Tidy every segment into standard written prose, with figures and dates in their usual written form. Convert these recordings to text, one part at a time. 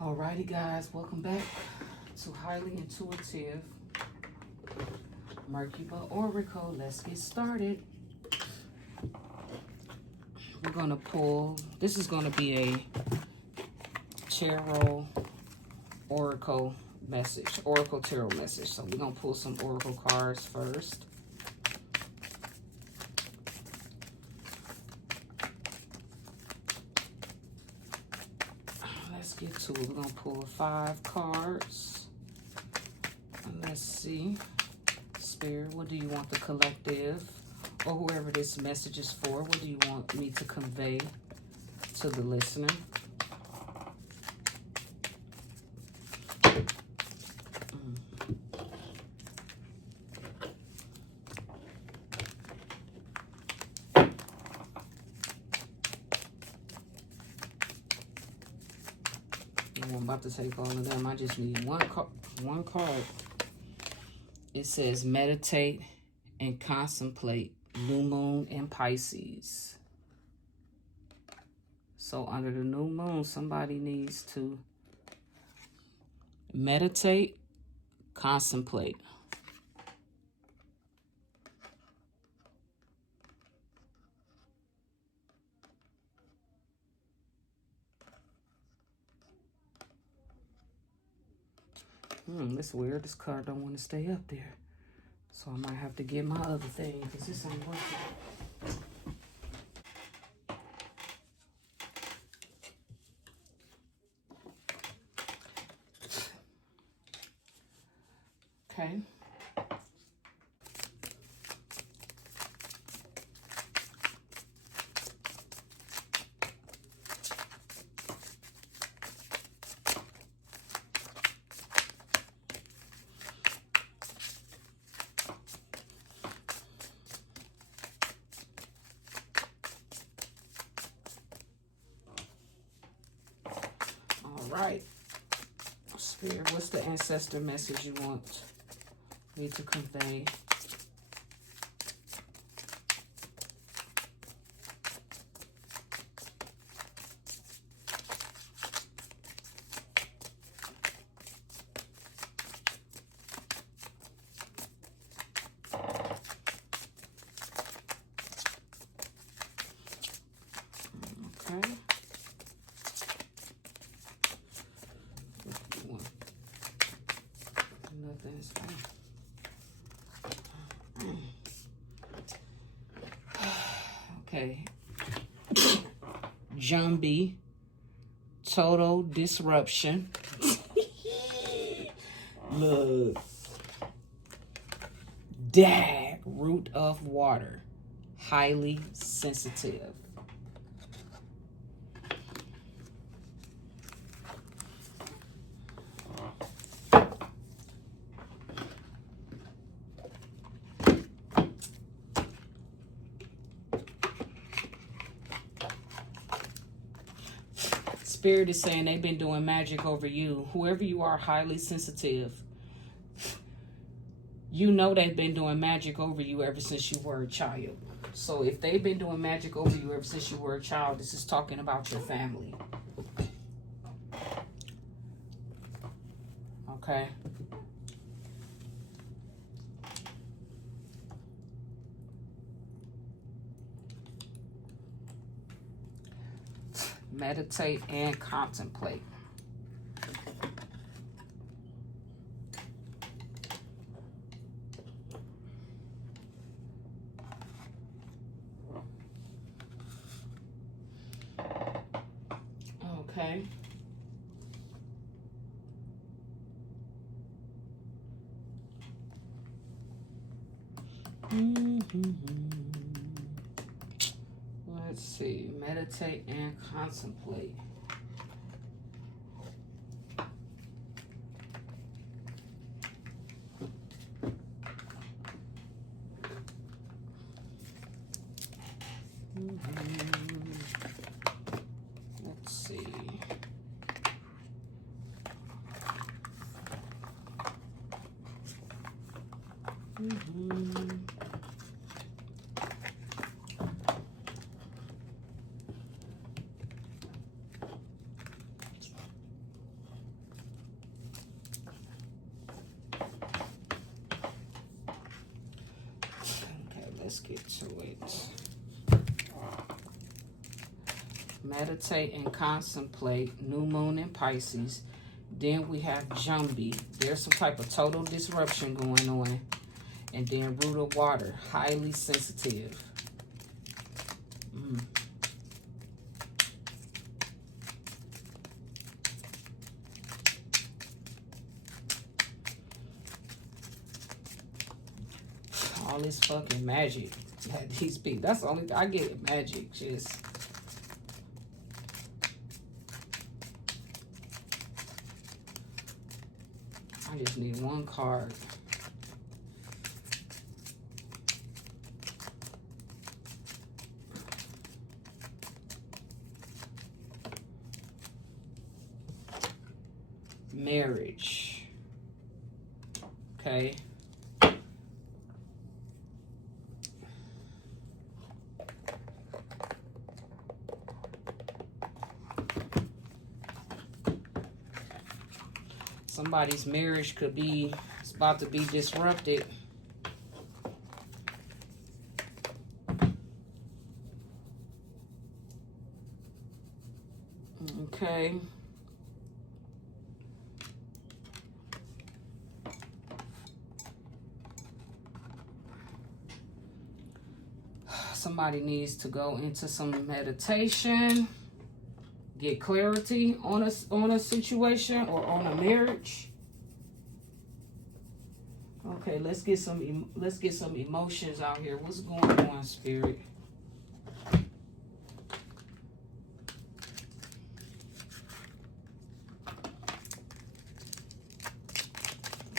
Alrighty guys, welcome back to Highly Intuitive Mercury Oracle. Let's get started. We're going to pull, this is going to be a tarot oracle message, oracle tarot message. So we're going to pull some oracle cards first. Let's get to it. We're going to pull 5 cards. And let's see. Spirit, what do you want the collective or whoever this message is for? What do you want me to convey to the listener? I'm about to take all of them. I just need one card. It says meditate and contemplate, new moon and Pisces. So under the new moon, somebody needs to meditate, contemplate. That's weird. This card don't want to stay up there. So I might have to get my other thing because this ain't working. Okay. Right. Spirit, what's the ancestor message you want me to convey? Okay. Nothing's okay. Jumbie, total disruption. Look. Dad, root of water, highly sensitive. Spirit is saying they've been doing magic over you. Whoever you are, highly sensitive. You know they've been doing magic over you ever since you were a child. So if they've been doing magic over you ever since you were a child, this is talking about your family. Okay. Meditate and contemplate. Okay. Let's see. Meditate and contemplate. Let's see. let's get to it. Meditate and contemplate, new moon in Pisces. Then we have Jumbie. There's some type of total disruption going on. And then root of water, highly sensitive. All this fucking magic that these people, that's the only, I get magic, just. I just need one card. Marriage. Okay. Somebody's marriage could be, it's about to be disrupted. Okay. Somebody needs to go into some meditation, get clarity on a situation or on a marriage. Okay, let's get some emotions out here. What's going on, Spirit?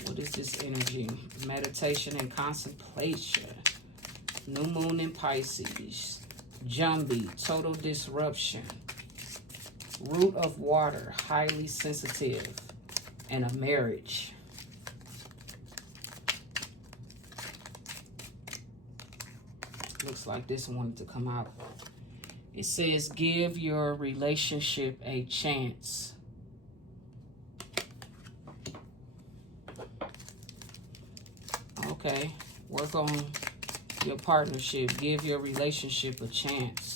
What is this energy? Meditation and contemplation. New moon in Pisces. Jumbie, total disruption. Root of water, highly sensitive. And a marriage. Looks like this wanted to come out. It says, give your relationship a chance. Okay, work on your partnership. Give your relationship a chance.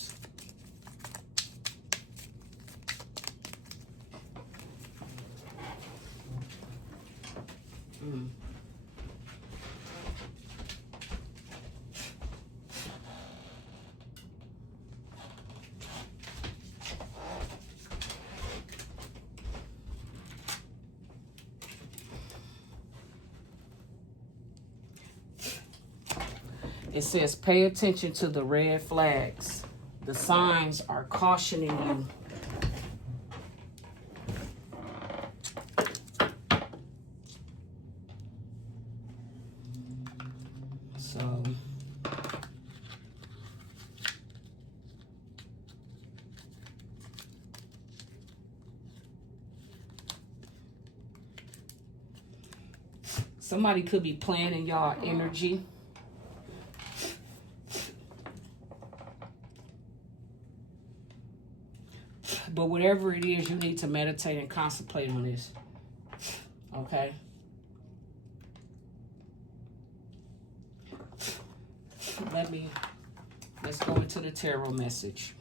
It says, pay attention to the red flags. The signs are cautioning you. So, somebody could be playing in y'all energy. But whatever it is, you need to meditate and contemplate on this. Okay? Let's go into the tarot message.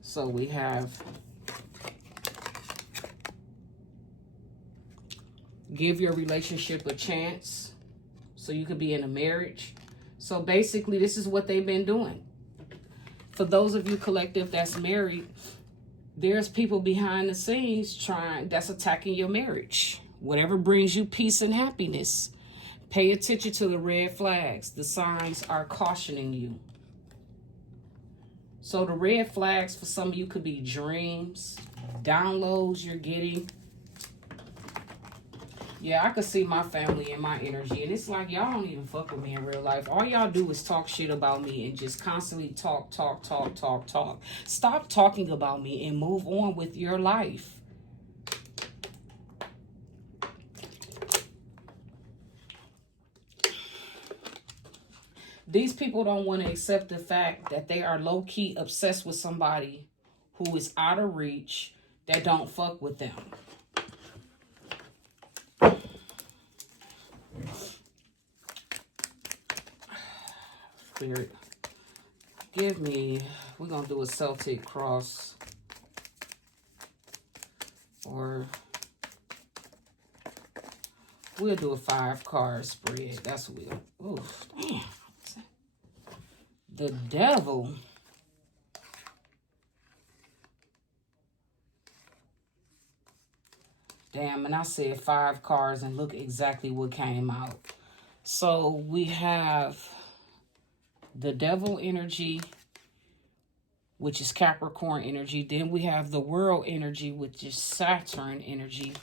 So we have, give your relationship a chance. So you could be in a marriage. So basically, this is what they've been doing. For those of you collective that's married, there's people behind the scenes that's attacking your marriage. Whatever brings you peace and happiness. Pay attention to the red flags. The signs are cautioning you. So the red flags for some of you could be dreams, downloads you're getting. Yeah, I could see my family and my energy. And it's like, y'all don't even fuck with me in real life. All y'all do is talk shit about me and just constantly talk. Stop talking about me and move on with your life. These people don't want to accept the fact that they are low-key obsessed with somebody who is out of reach, that don't fuck with them. Spirit. Give me, we're going to do a Celtic cross. Or we'll do a 5-card spread. That's what we'll, oof, damn. The Devil. Damn, and I said 5 cards and look exactly what came out. So we have the Devil energy, which is Capricorn energy. Then we have the World energy, which is Saturn energy.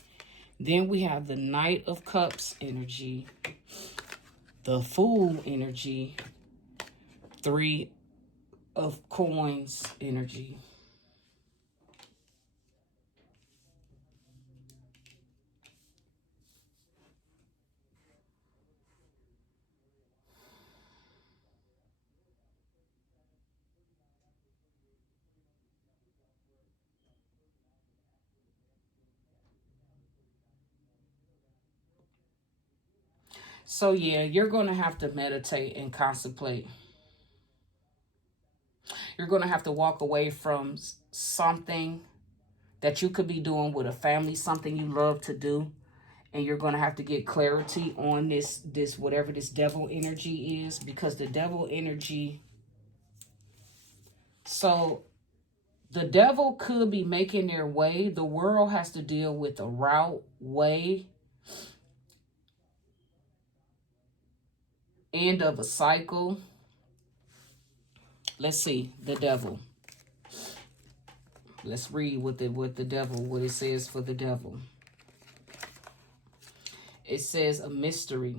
Then we have the Knight of Cups energy, the Fool energy, 3 of Coins energy. So yeah, you're going to have to meditate and contemplate. You're going to have to walk away from something that you could be doing with a family, something you love to do. And you're going to have to get clarity on this whatever this devil energy is, because the devil energy. So the devil could be making their way. The world has to deal with a route, way, end of a cycle. Let's see, the devil. Let's read what it says for the devil. It says a mystery,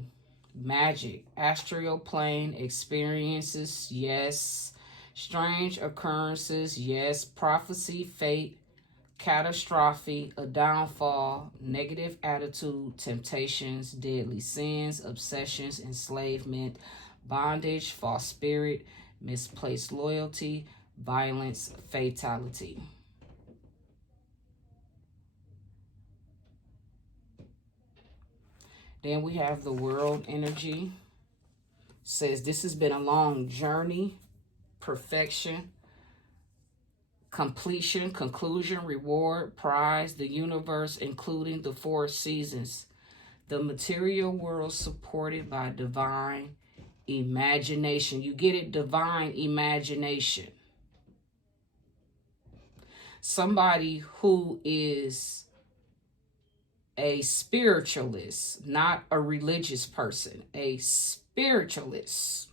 magic, astral plane experiences, yes. Strange occurrences, yes. Prophecy, fate, catastrophe, a downfall, negative attitude, temptations, deadly sins, obsessions, enslavement, bondage, false spirit, misplaced loyalty, violence, fatality. Then we have the World energy. Says this has been a long journey, perfection, completion, conclusion, reward, prize, the universe, including the 4 seasons. The material world supported by divine imagination. You get it? Divine imagination. Somebody who is a spiritualist, not a religious person, a spiritualist.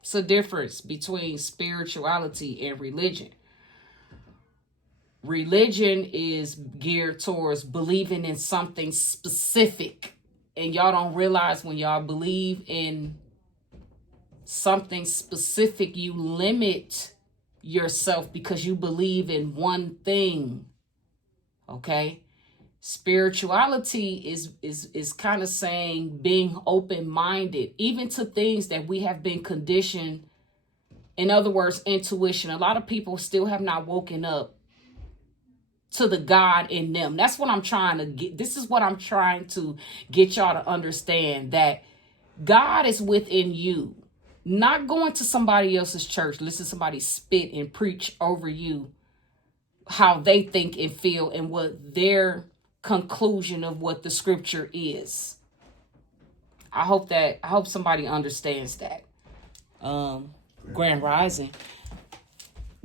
It's a difference between spirituality and religion. Religion is geared towards believing in something specific. And y'all don't realize when y'all believe in something specific, you limit yourself because you believe in one thing. Okay? Spirituality is kind of saying being open-minded, even to things that we have been conditioned. In other words, intuition. A lot of people still have not woken up to the God in them. That's what I'm trying to get. This is what I'm trying to get y'all to understand, that God is within you. Not going to somebody else's church, listen to somebody spit and preach over you how they think and feel and what their conclusion of what the scripture is. I hope somebody understands that. Grand Rising.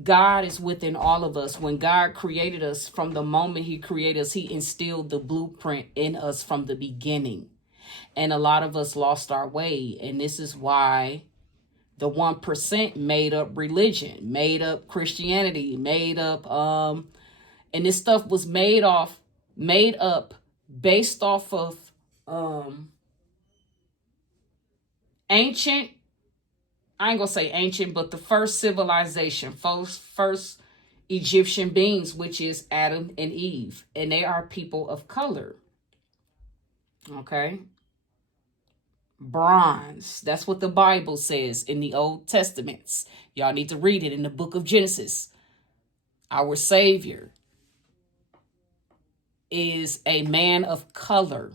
God is within all of us. When God created us, from the moment he created us, he instilled the blueprint in us from the beginning. And a lot of us lost our way. And this is why the 1% made up religion, made up Christianity, made up, and this stuff was made up based off of ancient, I ain't gonna say ancient, but the first civilization, first Egyptian beings, which is Adam and Eve. And they are people of color. Okay? Bronze. That's what the Bible says in the Old Testaments. Y'all need to read it in the book of Genesis. Our Savior is a man of color.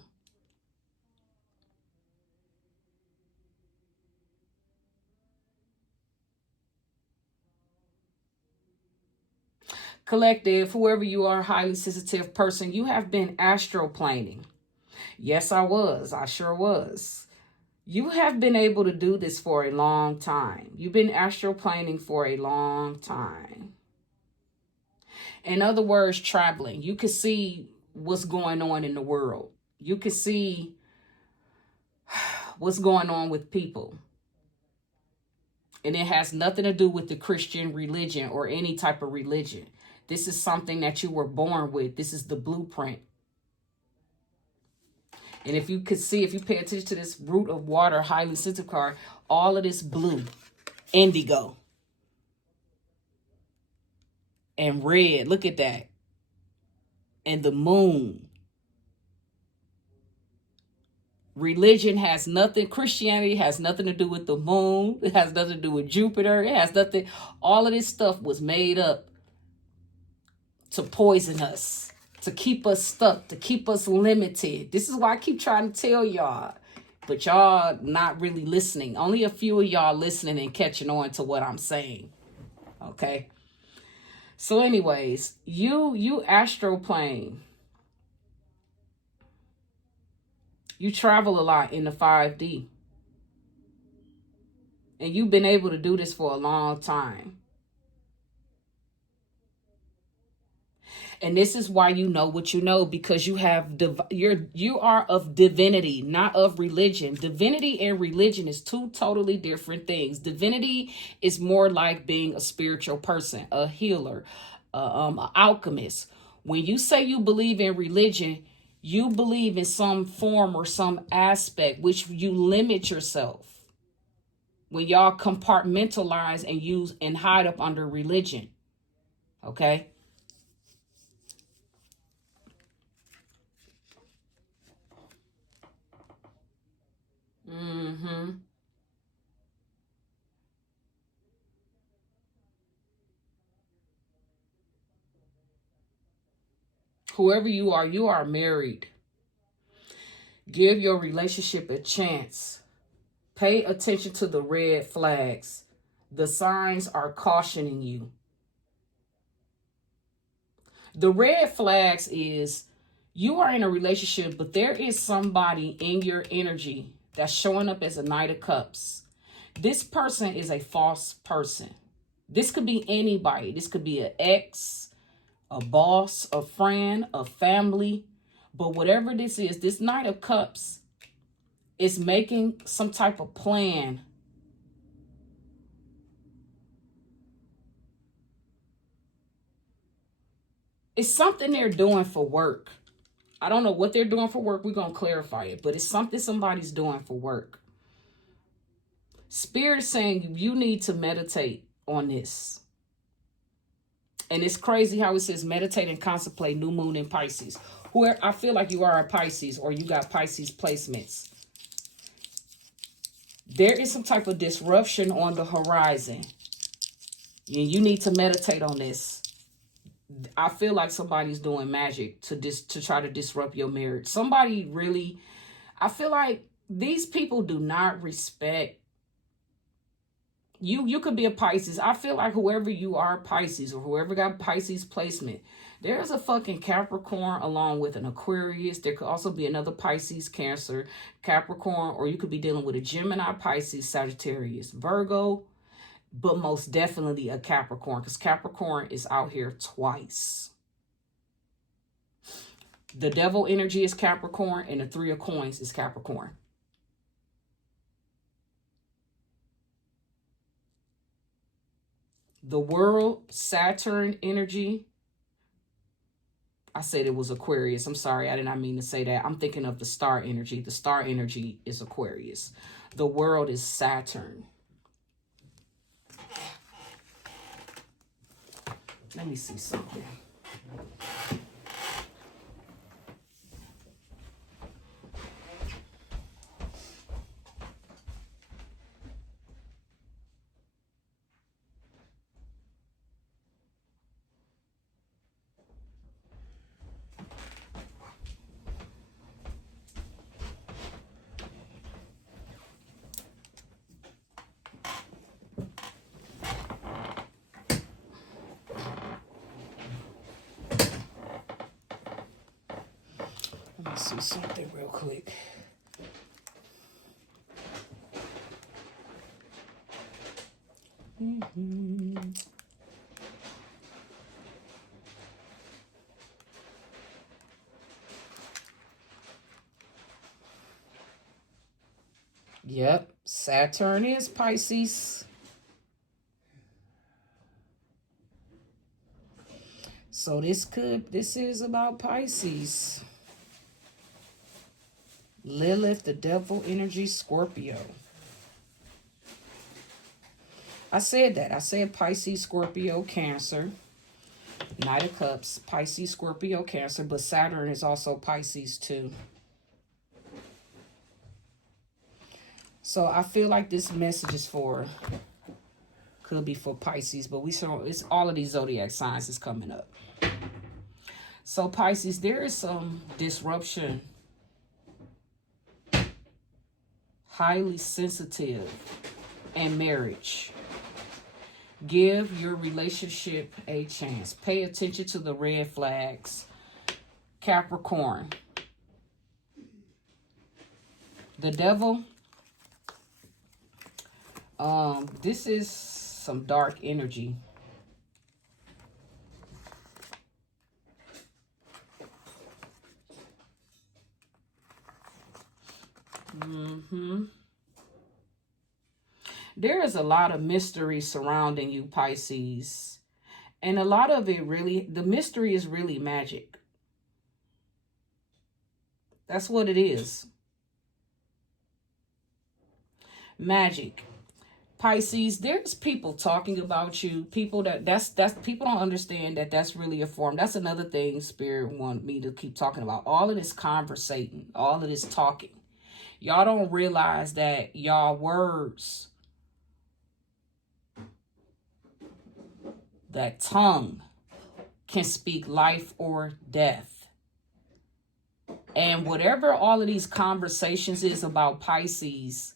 Collective, whoever you are, highly sensitive person, you have been astroplaning. Yes, I was. I sure was. You have been able to do this for a long time. You've been astroplaning for a long time. In other words, traveling. You can see what's going on in the world. You can see what's going on with people. And it has nothing to do with the Christian religion or any type of religion. This is something that you were born with. This is the blueprint. And if you could see, if you pay attention to this root of water, highly sensitive card, all of this blue, indigo, and red, look at that. And the moon. Religion has nothing, Christianity has nothing to do with the moon. It has nothing to do with Jupiter. It has nothing, all of this stuff was made up to poison us, to keep us stuck, to keep us limited. This is why I keep trying to tell y'all, but y'all not really listening. Only a few of y'all listening and catching on to what I'm saying. Okay. So anyways, you astroplane. You travel a lot in the 5D. And you've been able to do this for a long time. And this is why you know what you know, because you have you are of divinity, not of religion. Divinity and religion is two totally different things. Divinity is more like being a spiritual person, a healer, an alchemist. When you say you believe in religion, you believe in some form or some aspect, which you limit yourself. When y'all compartmentalize and use and hide up under religion. Okay? Mm-hmm. Whoever you are married. Give your relationship a chance. Pay attention to the red flags. The signs are cautioning you. The red flags is you are in a relationship, but there is somebody in your energy that's showing up as a Knight of Cups. This person is a false person. This could be anybody. This could be an ex, a boss, a friend, a family. But whatever this is, this Knight of Cups is making some type of plan. It's something they're doing for work. I don't know what they're doing for work. We're going to clarify it. But it's something somebody's doing for work. Spirit is saying you need to meditate on this. And it's crazy how it says meditate and contemplate new moon in Pisces. Where I feel like you are a Pisces or you got Pisces placements. There is some type of disruption on the horizon. And you need to meditate on this. I feel like somebody's doing magic to try to disrupt your marriage. Somebody really, I feel like these people do not respect you. You could be a Pisces. I feel like whoever you are, Pisces, or whoever got Pisces placement, there's a fucking Capricorn along with an Aquarius. There could also be another Pisces, Cancer, Capricorn, or you could be dealing with a Gemini, Pisces, Sagittarius, Virgo, but most definitely a Capricorn, because Capricorn is out here twice. The devil energy is Capricorn, and the 3 of coins is Capricorn. The world, Saturn energy, I said it was Aquarius. I'm sorry, I did not mean to say that. I'm thinking of the star energy. The star energy is Aquarius. The world is Saturn. Let me see something. Let's see something real quick. Yep, Saturn is Pisces. So this is about Pisces. Lilith, the devil energy, Scorpio. I said that. I said Pisces, Scorpio, Cancer. Knight of Cups, Pisces, Scorpio, Cancer. But Saturn is also Pisces too. So I feel like this message is could be for Pisces. But it's all of these zodiac signs is coming up. So Pisces, there is some disruption. Highly sensitive and marriage. Give your relationship a chance. Pay attention to the red flags. Capricorn. The devil. This is some dark energy. There is a lot of mystery surrounding you, Pisces. And a lot of it really, the mystery is really magic. That's what it is. Magic. Pisces, there's people talking about you. People that's people don't understand that that's really a form. That's another thing Spirit want me to keep talking about. All of this conversating, all of this talking. Y'all don't realize that y'all words, that tongue can speak life or death. And whatever all of these conversations is about Pisces,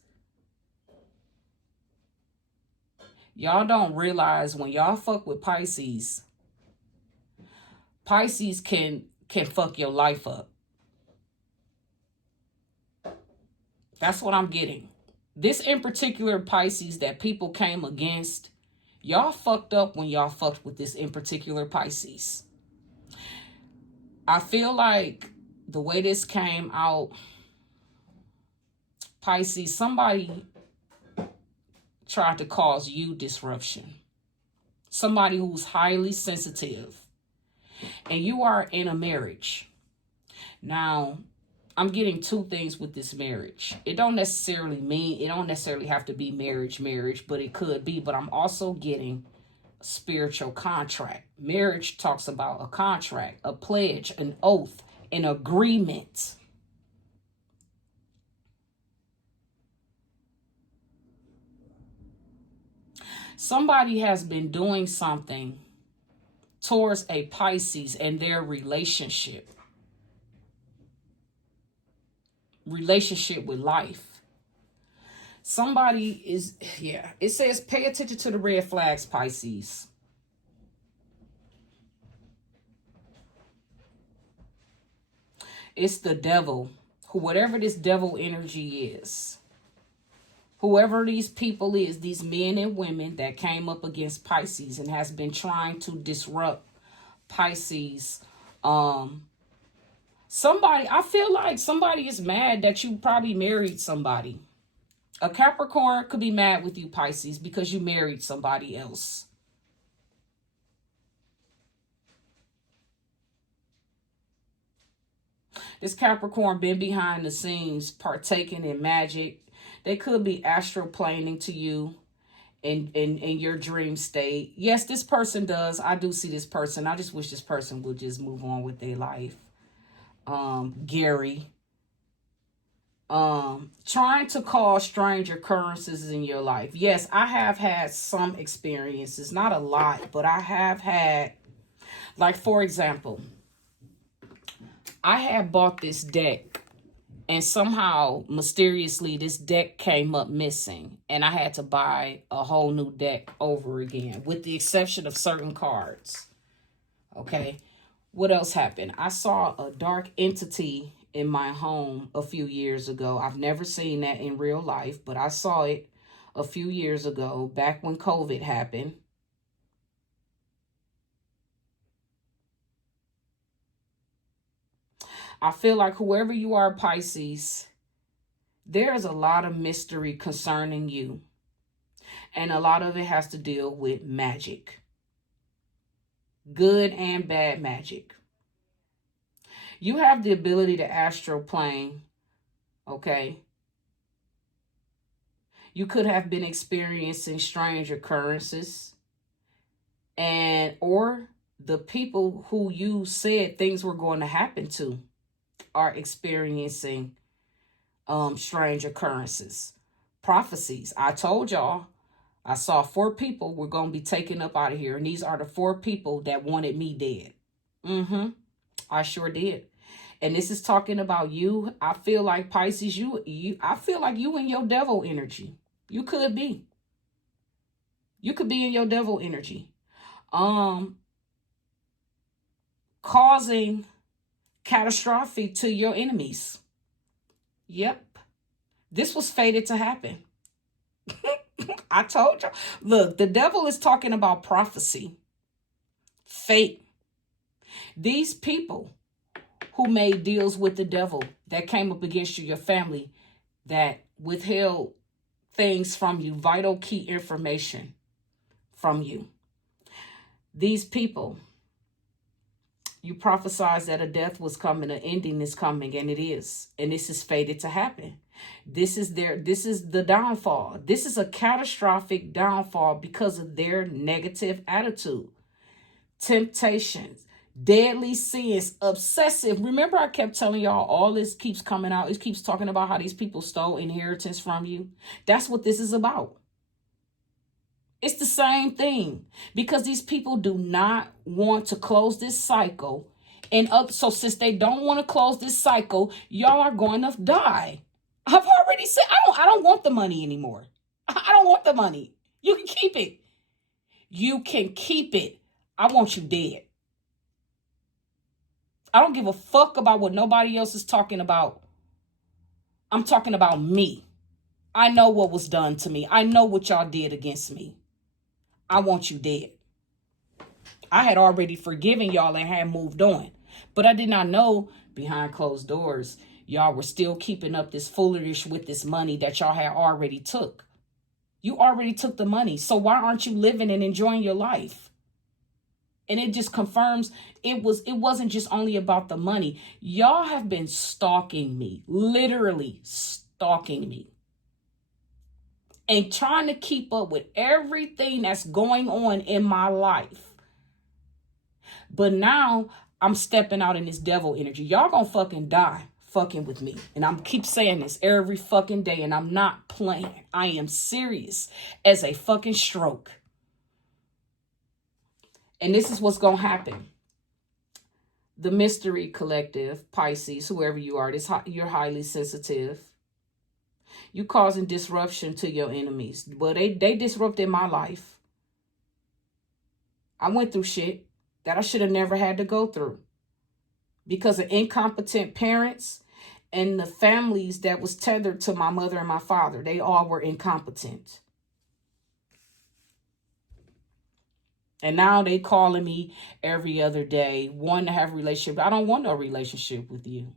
y'all don't realize when y'all fuck with Pisces, Pisces can fuck your life up. That's what I'm getting. This in particular Pisces that people came against, y'all fucked up when y'all fucked with this in particular Pisces. I feel like the way this came out, Pisces, somebody tried to cause you disruption. Somebody who's highly sensitive. And you are in a marriage. Now, I'm getting two things with this marriage. It don't necessarily have to be marriage, but it could be. But I'm also getting a spiritual contract. Marriage talks about a contract, a pledge, an oath, an agreement. Somebody has been doing something towards a Pisces and their relationship with life. Somebody is, it says pay attention to the red flags, Pisces. It's the devil, whatever this devil energy is. Whoever these people is, these men and women that came up against Pisces and has been trying to disrupt Pisces. I feel like somebody is mad that you probably married somebody. A Capricorn could be mad with you, Pisces, because you married somebody else. This Capricorn been behind the scenes, partaking in magic. They could be astral planing to you in your dream state. Yes, this person does. I do see this person. I just wish this person would just move on with their life. Gary. Trying to cause strange occurrences in your life. Yes, I have had some experiences. Not a lot, but I have had, like, for example, I had bought this deck. And somehow, mysteriously, this deck came up missing. And I had to buy a whole new deck over again. With the exception of certain cards. Okay. What else happened? I saw a dark entity in my home a few years ago. I've never seen that in real life, but I saw it a few years ago, back when COVID happened. I feel like whoever you are, Pisces, there is a lot of mystery concerning you. And a lot of it has to deal with magic. Good and bad magic. You have the ability to astral plane, okay? You could have been experiencing strange occurrences, and or the people who you said things were going to happen to are experiencing strange occurrences. Prophecies. I told y'all, I saw 4 people were going to be taken up out of here, and these are the 4 people that wanted me dead. I sure did. And this is talking about you. I feel like, Pisces, I feel like you in your devil energy. You could be. You could be in your devil energy. Causing catastrophe to your enemies. Yep. This was fated to happen. I told you. Look, the devil is talking about prophecy. Fate. These people who made deals with the devil, that came up against you, your family, that withheld things from you, vital key information from you. These people, you prophesied that a death was coming, an ending is coming, and it is. And this is fated to happen. This is the downfall. This is a catastrophic downfall because of their negative attitude. Temptations, deadly sins, obsessive. Remember, I kept telling y'all all this keeps coming out. It keeps talking about how these people stole inheritance from you. That's what this is about. It's the same thing, because these people do not want to close this cycle. And so since they don't want to close this cycle, y'all are going to die. I've already said, I don't want the money anymore. I don't want the money. You can keep it. You can keep it. I want you dead. I don't give a fuck about what nobody else is talking about. I'm talking about me. I know what was done to me. I know what y'all did against me. I want you dead. I had already forgiven y'all and had moved on. But I did not know behind closed doors, y'all were still keeping up this foolishness with this money that y'all had already took. You already took the money. So why aren't you living and enjoying your life? And it just confirms it wasn't just only about the money. Y'all have been stalking me, literally stalking me, and trying to keep up with everything that's going on in my life. But now I'm stepping out in this devil energy. Y'all gonna fucking die fucking with me. And I'm keep saying this every fucking day, and I'm not playing. I am serious as a fucking stroke. And this is what's gonna happen. The mystery collective, Pisces, whoever you are, you're highly sensitive. You causing disruption to your enemies. Well, they disrupted my life. I went through shit that I should have never had to go through because of incompetent parents and the families that was tethered to my mother and my father. They all were incompetent. And now they calling me every other day, wanting to have a relationship. I don't want no relationship with you.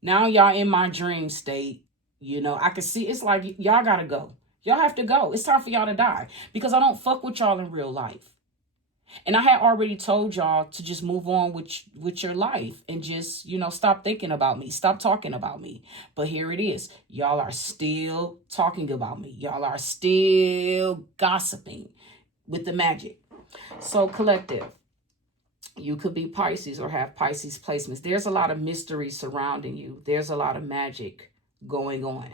Now y'all in my dream state. You know, I can see it's like y'all got to go. Y'all have to go. It's time for y'all to die because I don't fuck with y'all in real life. And I had already told y'all to just move on with your life and just, you know, stop thinking about me. Stop talking about me. But here it is. Y'all are still talking about me. Y'all are still gossiping with the magic. So collective, you could be Pisces or have Pisces placements. There's a lot of mystery surrounding you. There's a lot of magic going on.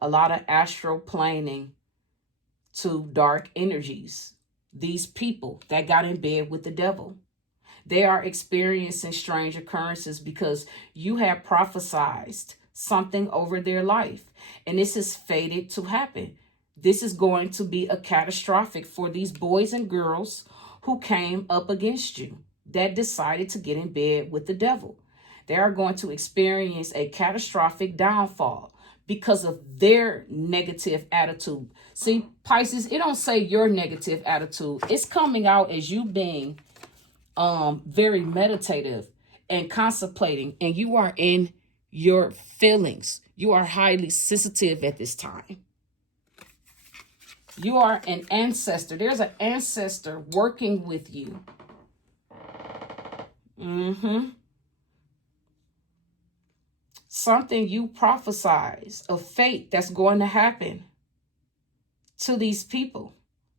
A lot of astral planing to dark energies. These people that got in bed with the devil, they are experiencing strange occurrences because you have prophesied something over their life. And this is fated to happen. This is going to be a catastrophic for these boys and girls who came up against you, that decided to get in bed with the devil. They are going to experience a catastrophic downfall because of their negative attitude. See, Pisces, it don't say your negative attitude. It's coming out as you being very meditative and contemplating, and you are in your feelings. You are highly sensitive at this time. You are an ancestor. There's an ancestor working with you. Something you prophesize of fate that's going to happen to these people.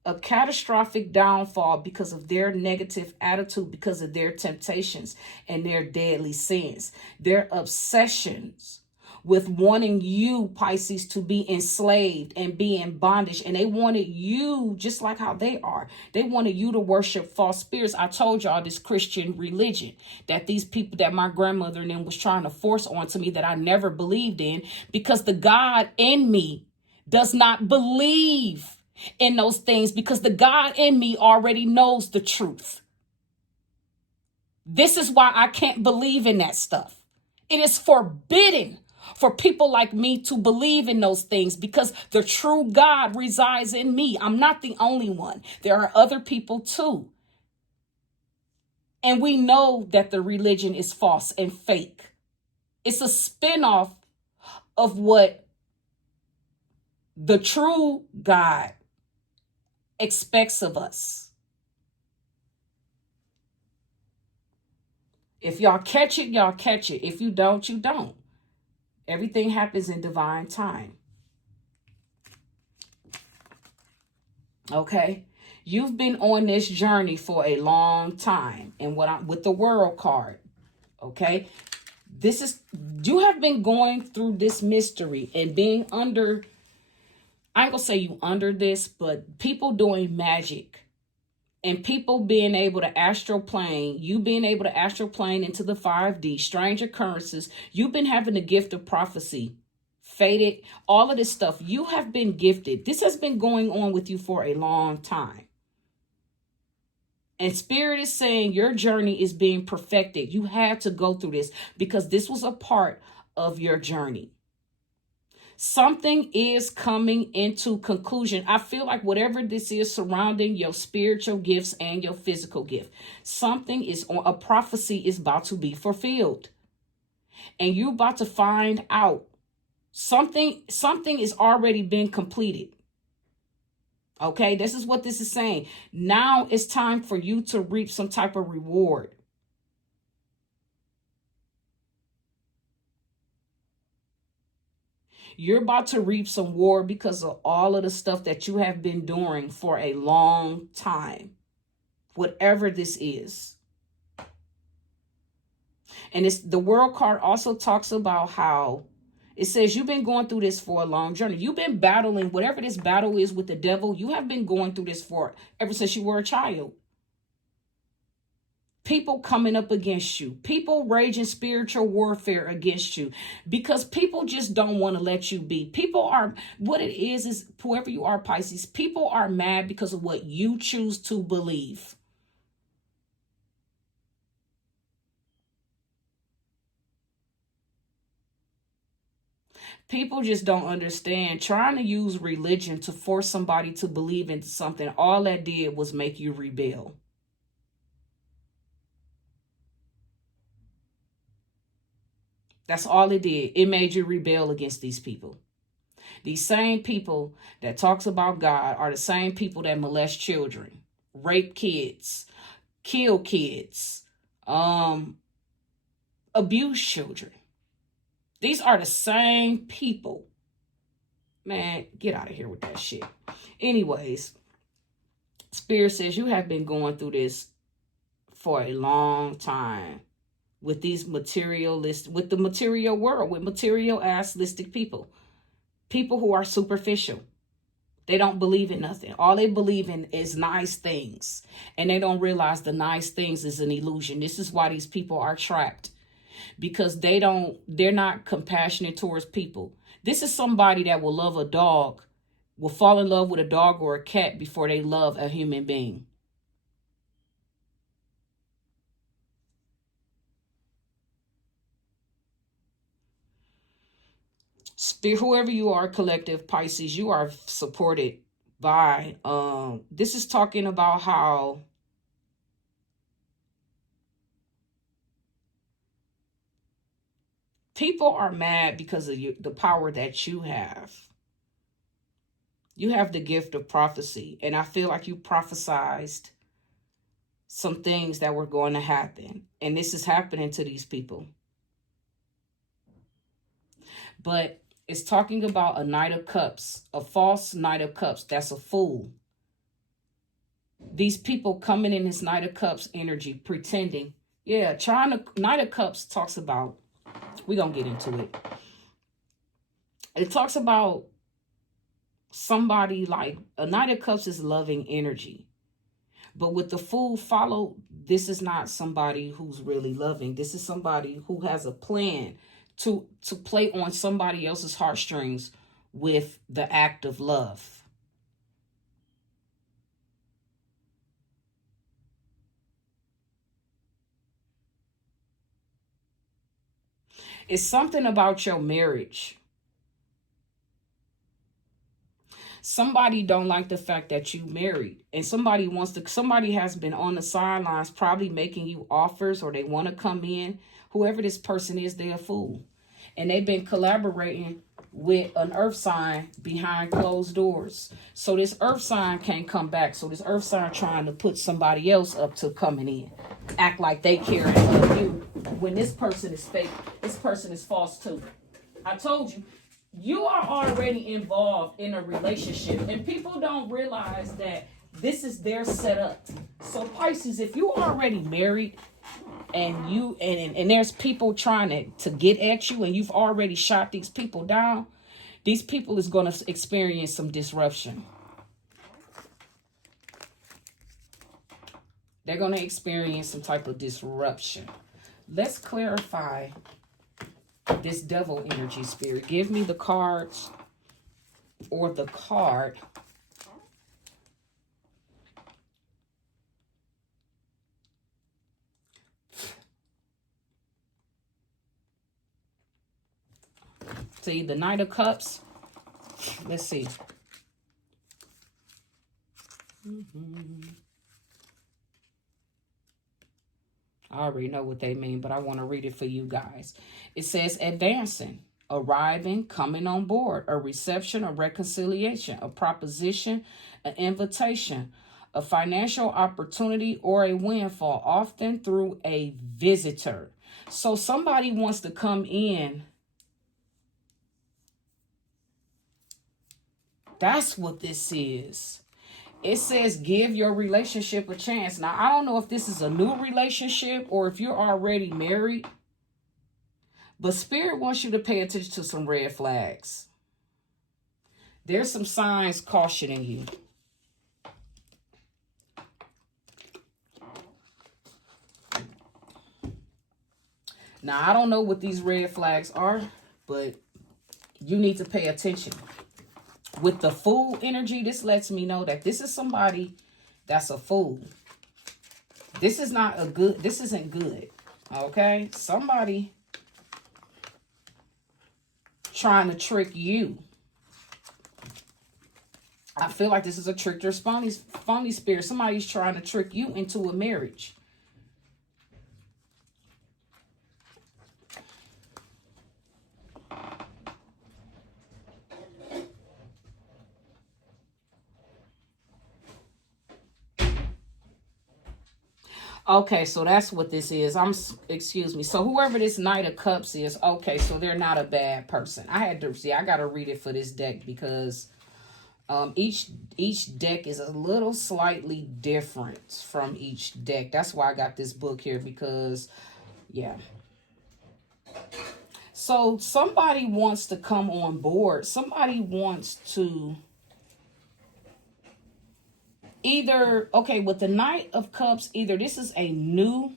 A catastrophic downfall because of their negative attitude, because of their temptations and their deadly sins, their obsessions with wanting you, Pisces, to be enslaved and be in bondage. And they wanted you, just like how they are. They wanted you to worship false spirits. I told y'all this Christian religion that these people that my grandmother and them was trying to force onto me that I never believed in, because the God in me does not believe in those things, because the God in me already knows the truth. This is why I can't believe in that stuff. It is forbidden for people like me to believe in those things, because the true God resides in me. I'm not the only one. There are other people too. And we know that the religion is false and fake. It's a spinoff of what the true God expects of us. If y'all catch it, y'all catch it. If you don't, you don't. Everything happens in divine time. Okay? You've been on this journey for a long time. And with the World card, okay? You have been going through this mystery and being under, I ain't gonna say you under this, but people doing magic and people being able to astral plane, you being able to astral plane into the 5D, strange occurrences. You've been having the gift of prophecy, fated, all of this stuff. You have been gifted. This has been going on with you for a long time. And Spirit is saying your journey is being perfected. You had to go through this because this was a part of your journey. Something is coming into conclusion. I feel like whatever this is surrounding your spiritual gifts and your physical gift, something is on, a prophecy is about to be fulfilled. And you're about to find out something is already been completed. Okay, this is what this is saying. Now it's time for you to reap some type of reward. You're about to reap some reward because of all of the stuff that you have been doing for a long time. Whatever this is. And the World card also talks about how it says you've been going through this for a long journey. You've been battling whatever this battle is with the devil. You have been going through this for ever since you were a child. People coming up against you. People raging spiritual warfare against you. Because people just don't want to let you be. People are, what it is whoever you are, Pisces, people are mad because of what you choose to believe. People just don't understand. Trying to use religion to force somebody to believe into something, all that did was make you rebel. That's all it did. It made you rebel against these people. These same people that talks about God are the same people that molest children, rape kids, kill kids, abuse children. These are the same people. Man, get out of here with that shit. Anyways, Spirit says you have been going through this for a long time with these materialist, with the material world, with materialistic people. People who are superficial. They don't believe in nothing. All they believe in is nice things. And they don't realize the nice things is an illusion. This is why these people are trapped. Because they're not compassionate towards people. This is somebody that will love a dog, will fall in love with a dog or a cat before they love a human being. whoever you are, collective Pisces, you are supported by, this is talking about how people are mad because of the power that you have. You have the gift of prophecy, and I feel like you prophesized some things that were going to happen, and this is happening to these people. But it's talking about a Knight of Cups, a false Knight of Cups. That's a fool. These people coming in this Knight of Cups energy, pretending. Yeah, trying to. Knight of Cups talks about, we're going to get into it. It talks about somebody like, a Knight of Cups is loving energy. But with the fool follow, this is not somebody who's really loving. This is somebody who has a plan to play on somebody else's heartstrings with the act of love. It's something about your marriage. Somebody don't like the fact that you married, and somebody has been on the sidelines probably making you offers, or they want to come in. Whoever this person is, they're a fool. And they've been collaborating with an earth sign behind closed doors. So this earth sign can't come back. So this earth sign trying to put somebody else up to coming in. Act like they care and love you. When this person is fake, this person is false too. I told you, you are already involved in a relationship, and people don't realize that this is their setup. So Pisces, if you are already married, and you and there's people trying to get at you, and you've already shot these people down, these people is going to experience some disruption. They're going to experience some type of disruption. Let's clarify this devil energy, spirit. Give me the cards, or the card. See, the Knight of Cups. Let's see. I already know what they mean, but I want to read it for you guys. It says advancing, arriving, coming on board, a reception, a reconciliation, a proposition, an invitation, a financial opportunity, or a windfall, often through a visitor. So somebody wants to come in. That's what this is. It says give your relationship a chance. Now, I don't know if this is a new relationship or if you're already married, but Spirit wants you to pay attention to some red flags. There's some signs cautioning you. Now, I don't know what these red flags are, but you need to pay attention. With the fool energy, this lets me know that this is somebody that's a fool. This is not a good, this isn't good. Okay? Somebody trying to trick you. I feel like this is a trickster, phony spirit. Somebody's trying to trick you into a marriage. Okay, so that's what this is. Excuse me. So whoever this Knight of Cups is, okay, so they're not a bad person. I got to read it for this deck because each deck is a little slightly different from each deck. That's why I got this book here because, yeah. So somebody wants to come on board. Somebody wants to either, okay, with the Knight of Cups, either this is a new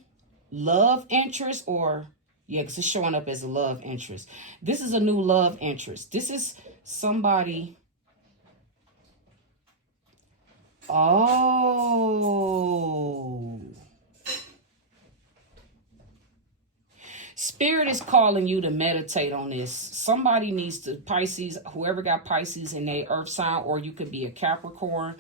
love interest or, yeah, because it's showing up as a love interest. This is a new love interest. This is somebody. Oh. Spirit is calling you to meditate on this. Somebody needs to, Pisces, whoever got Pisces in their earth sign, or you could be a Capricorn,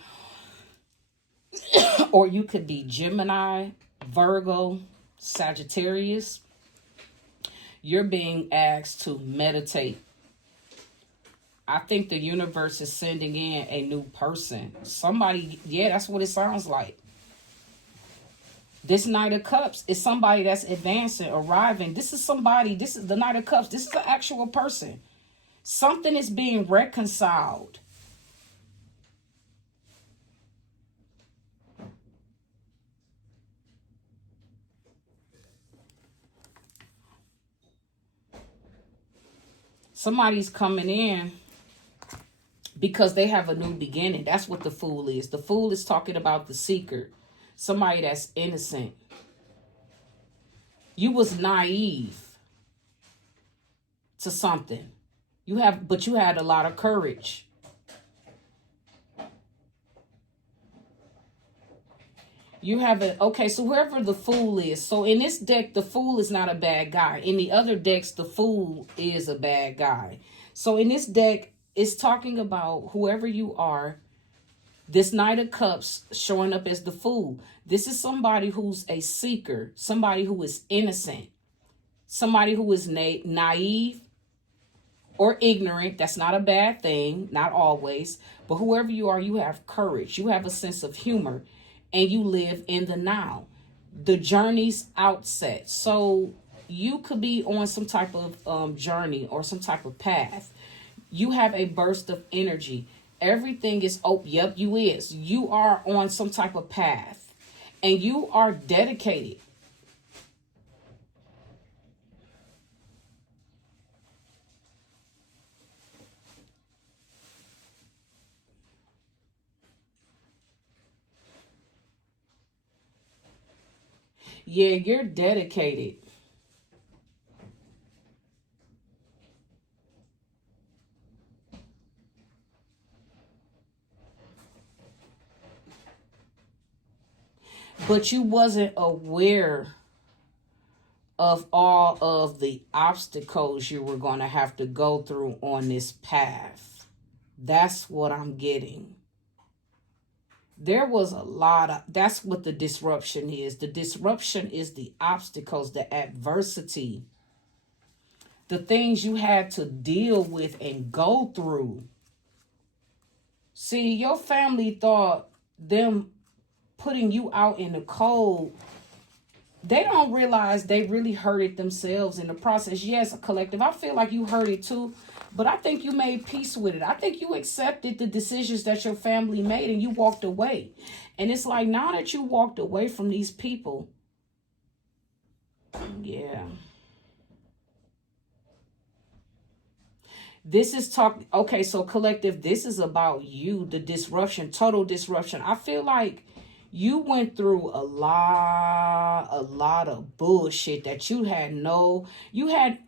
or you could be Gemini, Virgo, Sagittarius. You're being asked to meditate. I think the universe is sending in a new person. Somebody, yeah, that's what it sounds like. This Knight of Cups is somebody that's advancing, arriving. This is somebody, this is the Knight of Cups. This is an actual person. Something is being reconciled. Somebody's coming in because they have a new beginning. That's what the Fool is. The Fool is talking about the seeker. Somebody that's innocent. You was naive to something. But you had a lot of courage. You have it. Okay, so whoever the Fool is. So in this deck, the Fool is not a bad guy. In the other decks, the Fool is a bad guy. So in this deck, it's talking about whoever you are. This Knight of Cups showing up as the Fool. This is somebody who's a seeker. Somebody who is innocent. Somebody who is naive or ignorant. That's not a bad thing. Not always. But whoever you are, you have courage. You have a sense of humor. And you live in the now. The journey's outset. So you could be on some type of journey or some type of path. You have a burst of energy. Everything is, oh, yep, you is. You are on some type of path. And you are dedicated. Yeah, you're dedicated. But you wasn't aware of all of the obstacles you were going to have to go through on this path. That's what I'm getting. There was a lot of, that's what the disruption is. The disruption is the obstacles, the adversity, the things you had to deal with and go through. See, your family thought them putting you out in the cold, they don't realize they really hurted themselves in the process. Yes, a collective. I feel like you hurt it too, but I think you made peace with it. I think you accepted the decisions that your family made and you walked away. And it's like, now that you walked away from these people, yeah. This is talk. Okay, so collective, this is about you, the disruption, total disruption. I feel like you went through a lot of bullshit that you had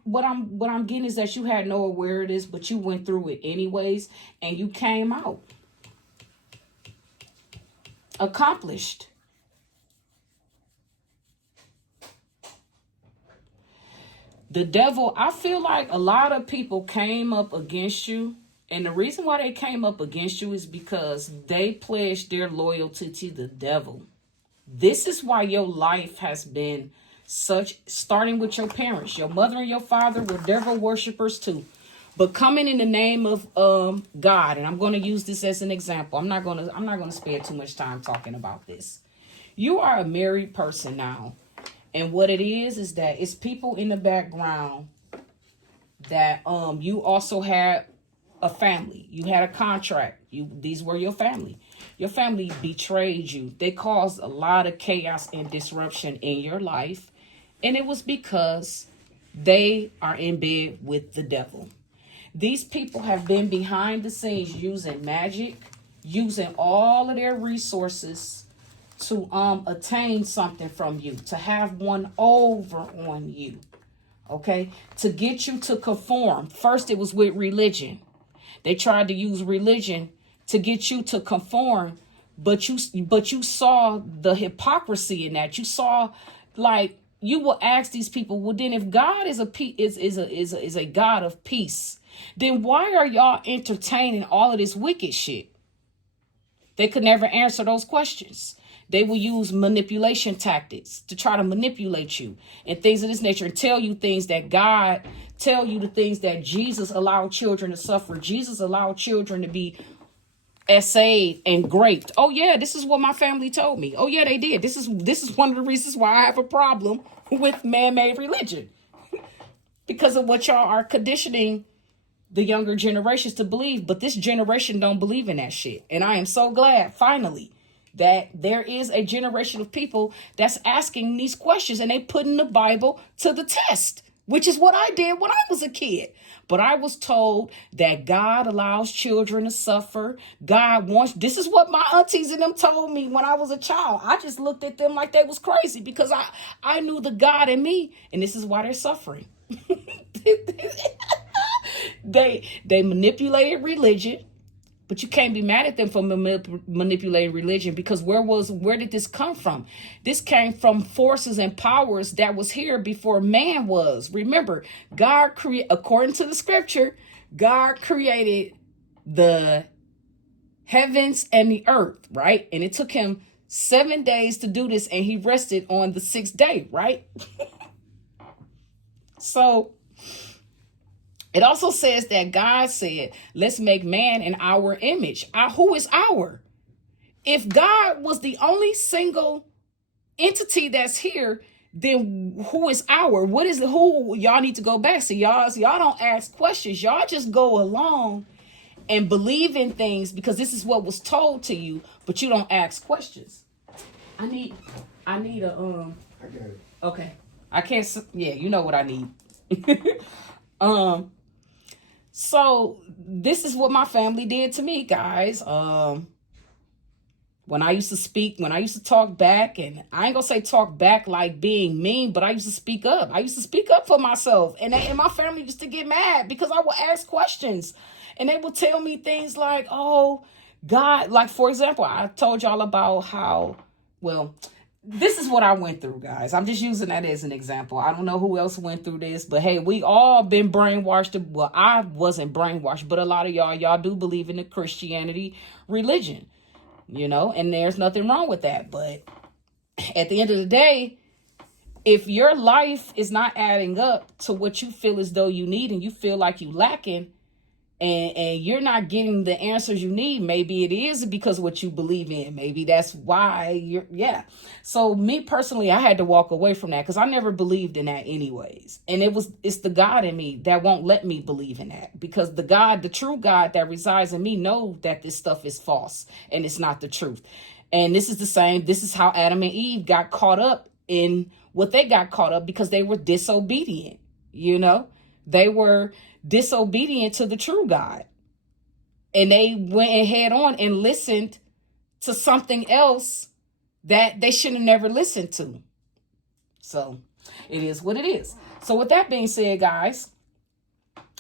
what I'm getting is that you had no awareness, but you went through it anyways, and you came out accomplished. The devil, I feel like a lot of people came up against you. And the reason why they came up against you is because they pledged their loyalty to the devil. This is why your life has been starting with your parents. Your mother and your father were devil worshipers too. But coming in the name of God, and I'm going to use this as an example. I'm not going to spend too much time talking about this. You are a married person now. And what it is that it's people in the background that you also had a family. You had a contract. These were your family. Your family betrayed you. They caused a lot of chaos and disruption in your life. And it was because they are in bed with the devil. These people have been behind the scenes using magic, using all of their resources to attain something from you, to have one over on you. Okay? To get you to conform. First, it was with religion. They tried to use religion to get you to conform, but you saw the hypocrisy in that. You saw, like, you will ask these people, well, then if God is a God of peace, then why are y'all entertaining all of this wicked shit? They could never answer those questions. They will use manipulation tactics to try to manipulate you and things of this nature, and tell you things that God, tell you the things that Jesus allowed children to suffer. Jesus allowed children to be essayed and graped. Oh yeah, this is what my family told me. Oh yeah, they did. This is one of the reasons why I have a problem with man-made religion, because of what y'all are conditioning the younger generations to believe. But this generation don't believe in that shit. And I am so glad, finally, that there is a generation of people that's asking these questions, and they putting the Bible to the test, which is what I did when I was a kid. But I was told that God allows children to suffer. God wants, this is what my aunties and them told me when I was a child. I just looked at them like they was crazy, because I knew the God in me, and this is why they're suffering. They manipulated religion, but you can't be mad at them for manipulating religion, because where did this come from? This came from forces and powers that was here before man was. Remember, according to the scripture, God created the heavens and the earth, right? And it took him 7 days to do this, and he rested on the 6th day, right? So it also says that God said, let's make man in our image. Who is our? If God was the only single entity that's here, then who is our? What is who? Y'all need to go back. So y'all don't ask questions. Y'all just go along and believe in things because this is what was told to you, but you don't ask questions. I need a, I got it. Okay. I can't, yeah, you know what I need. So this is what my family did to me, guys. When I used to speak, when I used to talk back, and I ain't gonna say talk back like being mean, but I used to speak up. I used to speak up for myself, and my family used to get mad because I would ask questions, and they would tell me things like, "Oh, God," like for example, I told y'all about how, well, this is what I went through, guys. I'm just using that as an example. I don't know who else went through this, but hey, we all been brainwashed. Well, I wasn't brainwashed, but a lot of y'all do believe in the Christianity religion, you know, and there's nothing wrong with that. But at the end of the day, if your life is not adding up to what you feel as though you need, and you feel like you lacking, and you're not getting the answers you need, maybe it is because of what you believe in. Maybe that's why yeah. So me personally, I had to walk away from that because I never believed in that anyways. And it's the God in me that won't let me believe in that, because the true God that resides in me know that this stuff is false and it's not the truth. And this is the same. This is how Adam and Eve got caught up in what they got caught up, because they were disobedient. You know, they were disobedient to the true God, and they went head on and listened to something else that they should have never listened to. So it is what it is. So with that being said, guys,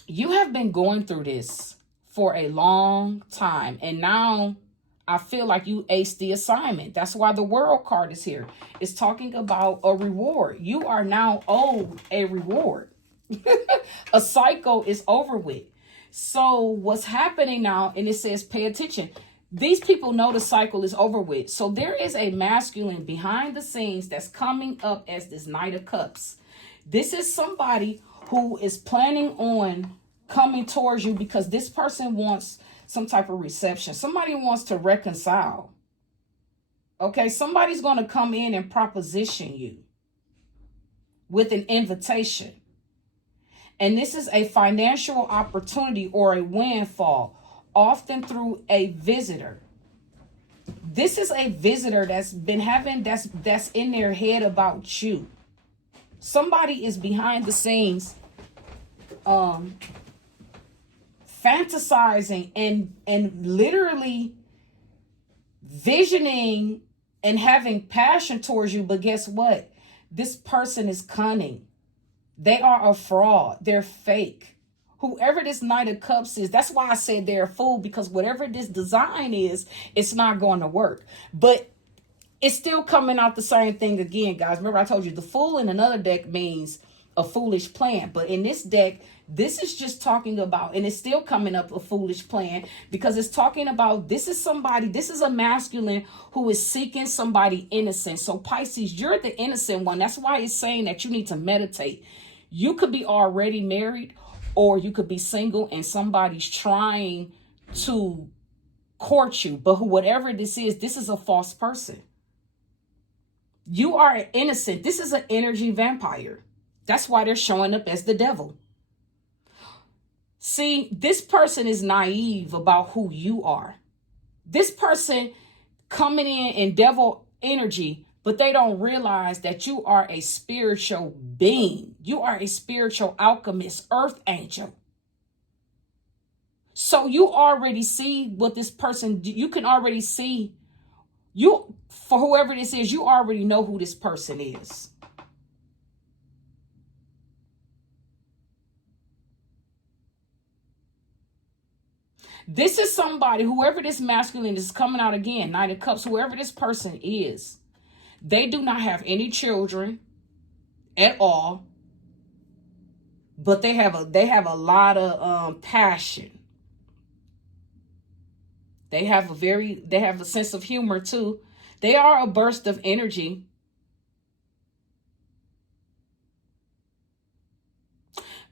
you have been going through this for a long time, and now I feel like you aced the assignment. That's why the world card is here. It's talking about a reward. You are now owed a reward. A cycle is over with. So what's happening now, and it says pay attention, these people know the cycle is over with. So there is a masculine behind the scenes that's coming up as this Knight of Cups. This is somebody who is planning on coming towards you because this person wants some type of reception. Somebody wants to reconcile. Okay, somebody's going to come in and proposition you with an invitation. And this is a financial opportunity or a windfall, often through a visitor. This is a visitor that's been having, that's in their head about you. Somebody is behind the scenes, fantasizing and literally visioning and having passion towards you. But guess what? This person is cunning. They are a fraud. They're fake. Whoever this Knight of Cups is, that's why I said they're a fool, because whatever this design is, it's not going to work. But it's still coming out the same thing again, guys. Remember I told you the fool in another deck means a foolish plan. But in this deck, this is just talking about, and it's still coming up a foolish plan, because it's talking about this is somebody, this is a masculine who is seeking somebody innocent. So Pisces, you're the innocent one. That's why it's saying that you need to meditate. You could be already married, or you could be single and somebody's trying to court you. But whatever this is a false person. You are innocent. This is an energy vampire. That's why they're showing up as the devil. See, this person is naive about who you are. This person coming in devil energy, but they don't realize that you are a spiritual being. You are a spiritual alchemist, earth angel. So you already see what this person, you can already see, you, for whoever this is, you already know who this person is. This is somebody, whoever this masculine is coming out again, Knight of Cups, whoever this person is, they do not have any children at all, but they have a lot of passion. They have a sense of humor too. They are a burst of energy.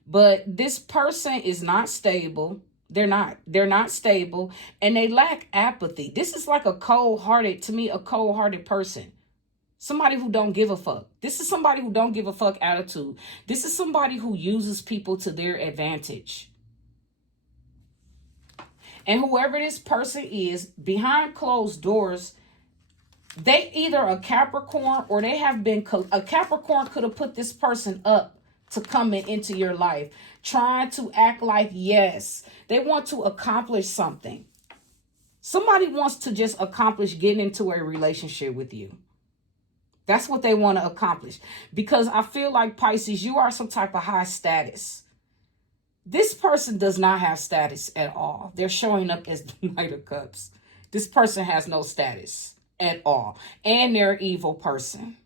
But this person is not stable. They're not stable, and they lack apathy. This is like a cold-hearted person. Somebody who don't give a fuck. This is somebody who don't give a fuck attitude. This is somebody who uses people to their advantage. And whoever this person is, behind closed doors, they either a Capricorn, or they have been, a Capricorn could have put this person up to come into your life, trying to act like, yes, they want to accomplish something. Somebody wants to just accomplish getting into a relationship with you. That's what they want to accomplish. Because I feel like, Pisces, you are some type of high status. This person does not have status at all. They're showing up as the Knight of Cups. This person has no status at all. And they're an evil person.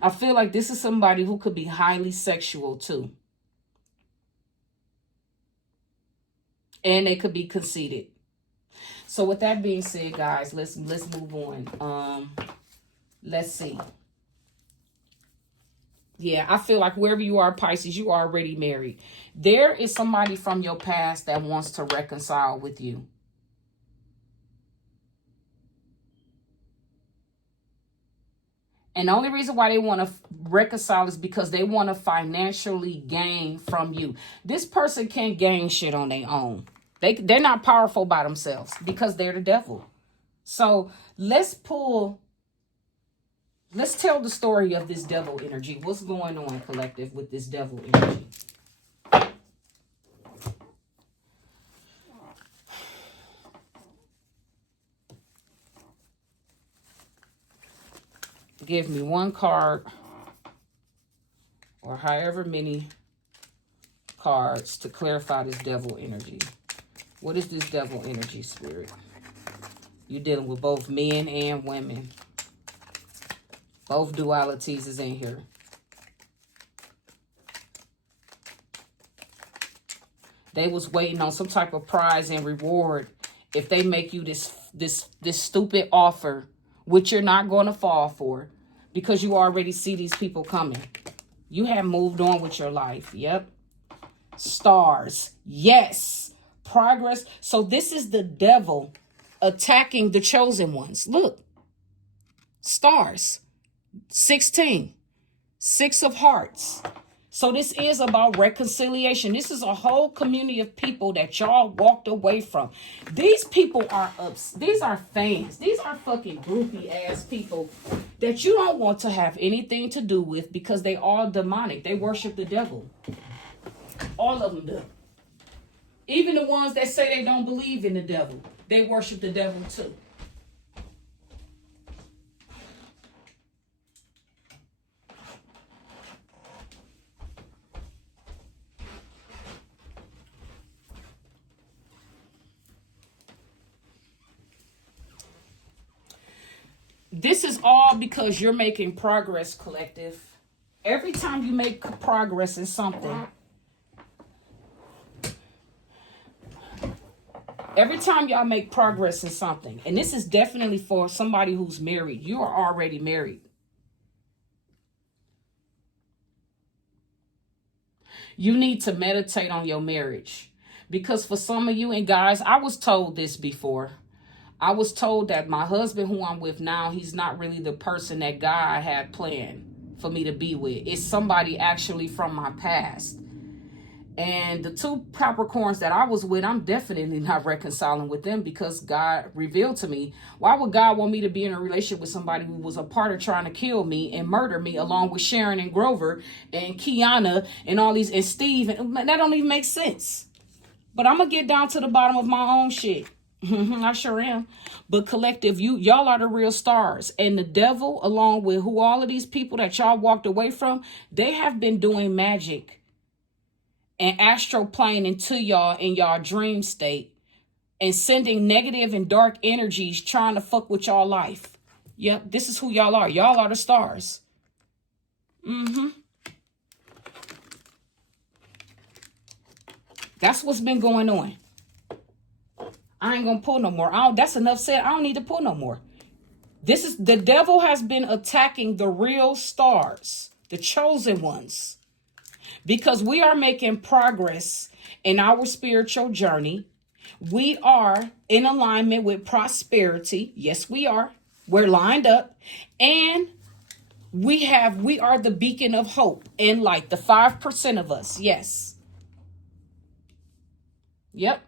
I feel like this is somebody who could be highly sexual too. And they could be conceited. So with that being said, guys, let's move on. Let's see. Yeah, I feel like wherever you are, Pisces, you are already married. There is somebody from your past that wants to reconcile with you. And the only reason why they want to reconcile is because they want to financially gain from you. This person can't gain shit on their own. They're not powerful by themselves because they're the devil. So let's tell the story of this devil energy. What's going on, collective, with this devil energy? Give me one card, or however many cards, to clarify this devil energy. What is this devil energy, Spirit? You're dealing with both men and women. Both dualities is in here. They was waiting on some type of prize and reward if they make you this stupid offer, which you're not going to fall for, because you already see these people coming. You have moved on with your life. Yep. Stars. Yes. Progress. So this is the devil attacking the chosen ones. Look. Stars. 16. 6 of hearts. So this is about reconciliation. This is a whole community of people that y'all walked away from. These people are these are fans. These are fucking groupie ass people that you don't want to have anything to do with, because they all demonic. They worship the devil. All of them do. Even the ones that say they don't believe in the devil, they worship the devil too. This is all because you're making progress, collective. Every time you make progress in something, every time y'all make progress in something, and this is definitely for somebody who's married, you are already married. You need to meditate on your marriage. Because for some of you, and guys, I was told this before. I was told that my husband, who I'm with now, he's not really the person that God had planned for me to be with. It's somebody actually from my past. And the two Capricorns that I was with, I'm definitely not reconciling with them because God revealed to me, why would God want me to be in a relationship with somebody who was a part of trying to kill me and murder me, along with Sharon and Grover and Kiana and all these, and Steve? And that don't even make sense. But I'm going to get down to the bottom of my own shit. I sure am. But collective, y'all are the real stars. And the devil, along with who all of these people that y'all walked away from, they have been doing magic and astral plane into y'all in y'all dream state and sending negative and dark energies trying to fuck with y'all life. Yep, this is who y'all are. Y'all are the stars. That's what's been going on. I ain't gonna pull no more. That's enough said. I don't need to pull no more. This is, the devil has been attacking the real stars, the chosen ones, because we are making progress in our spiritual journey. We are in alignment with prosperity. Yes, we are. We're lined up. And we are the beacon of hope and light. The 5% of us. Yes. Yep.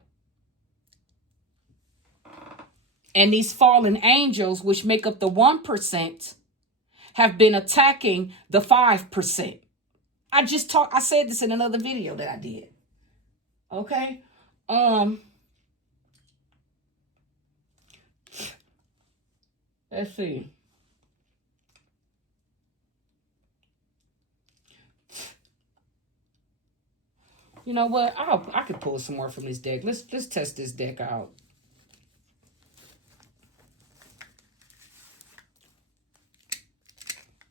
And these fallen angels, which make up the 1%, have been attacking the 5%. I said this in another video that I did. Okay. Let's see. You know what? I could pull some more from this deck. Let's test this deck out.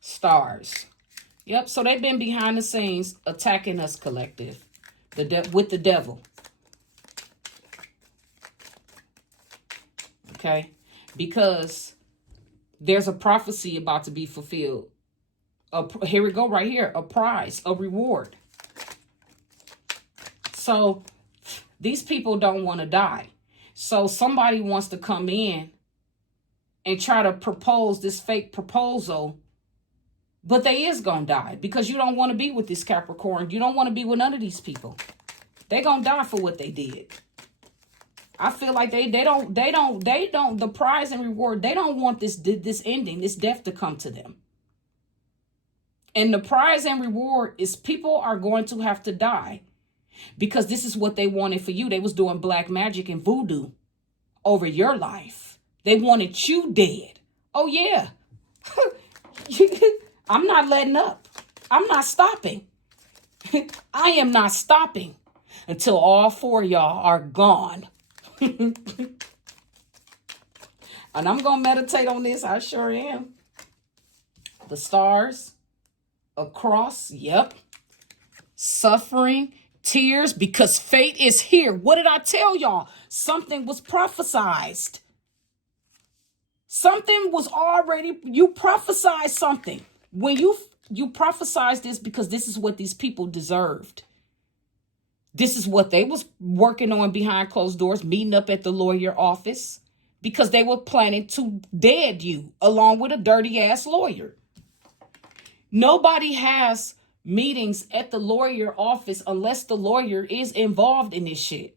Stars. Yep. So they've been behind the scenes attacking us, collective. With the devil. Okay. Because there's a prophecy about to be fulfilled. Here we go, right here. A prize, a reward. So these people don't want to die. So somebody wants to come in and try to propose this fake proposal, but they is going to die because you don't want to be with this Capricorn. You don't want to be with none of these people. They going to die for what they did. I feel like they don't, the prize and reward, they don't want this ending, this death to come to them. And the prize and reward is people are going to have to die. Because this is what they wanted for you. They was doing black magic and voodoo over your life. They wanted you dead. Oh, yeah. I'm not letting up. I'm not stopping. I am not stopping until all 4 of y'all are gone. And I'm going to meditate on this. I sure am. The stars. A cross. Yep. Suffering. Tears, because fate is here. What did I tell y'all? Something was prophesized. Something was already, you prophesied something. When you prophesized this, because this is what these people deserved. This is what they was working on behind closed doors, meeting up at the lawyer office, because they were planning to dead you along with a dirty ass lawyer. Nobody has meetings at the lawyer office unless the lawyer is involved in this shit.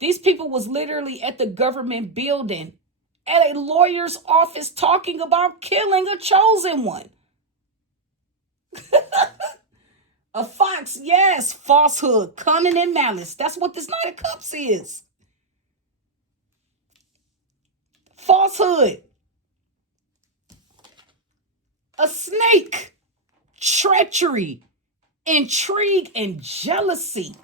These people was literally at the government building at a lawyer's office talking about killing a chosen one. A fox, yes, falsehood, cunning and malice. That's what this Knight of Cups is. Falsehood. A snake. Treachery, intrigue, and jealousy.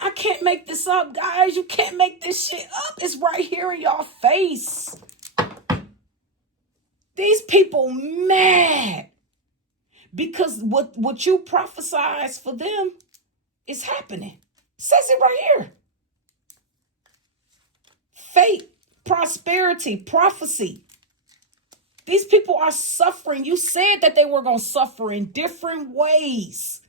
I can't make this up, guys. You can't make this shit up. It's right here in y'all face. These people mad because what you prophesize for them is happening. It says it right here. Fate, prosperity, prophecy. These people are suffering. You said that they were going to suffer in different ways.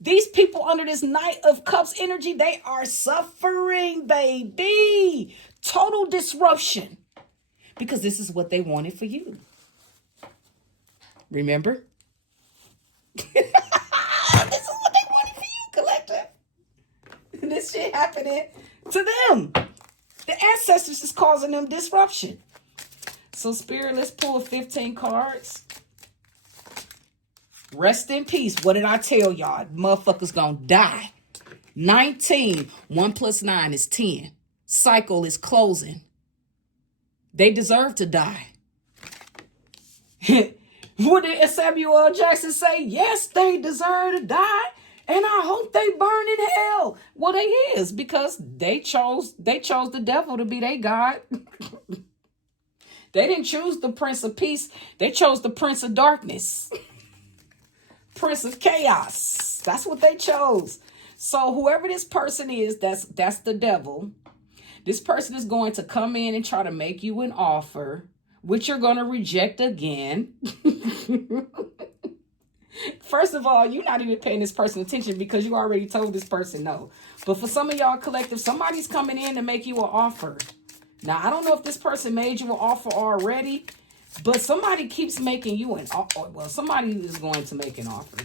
These people under this Knight of Cups energy, they are suffering, baby. Total disruption. Because this is what they wanted for you. Remember? This is what they wanted for you, collective. And this shit happening to them. The ancestors is causing them disruption. So, Spirit, let's pull 15 cards. Rest in peace. What did I tell y'all? Motherfuckers gonna die. 19. 1 plus 9 is 10. Cycle is closing. They deserve to die. What did Samuel L. Jackson say? Yes, they deserve to die. And I hope they burn in hell. Well, they is, because they chose the devil to be their God. They didn't choose the Prince of Peace. They chose the Prince of Darkness. Prince of Chaos. That's what they chose. So whoever this person is, that's the devil. This person is going to come in and try to make you an offer, which you're going to reject again. First of all, you're not even paying this person attention because you already told this person no. But for some of y'all collective, somebody's coming in to make you an offer. Now, I don't know if this person made you an offer already, but somebody keeps making you an offer. Well, somebody is going to make an offer.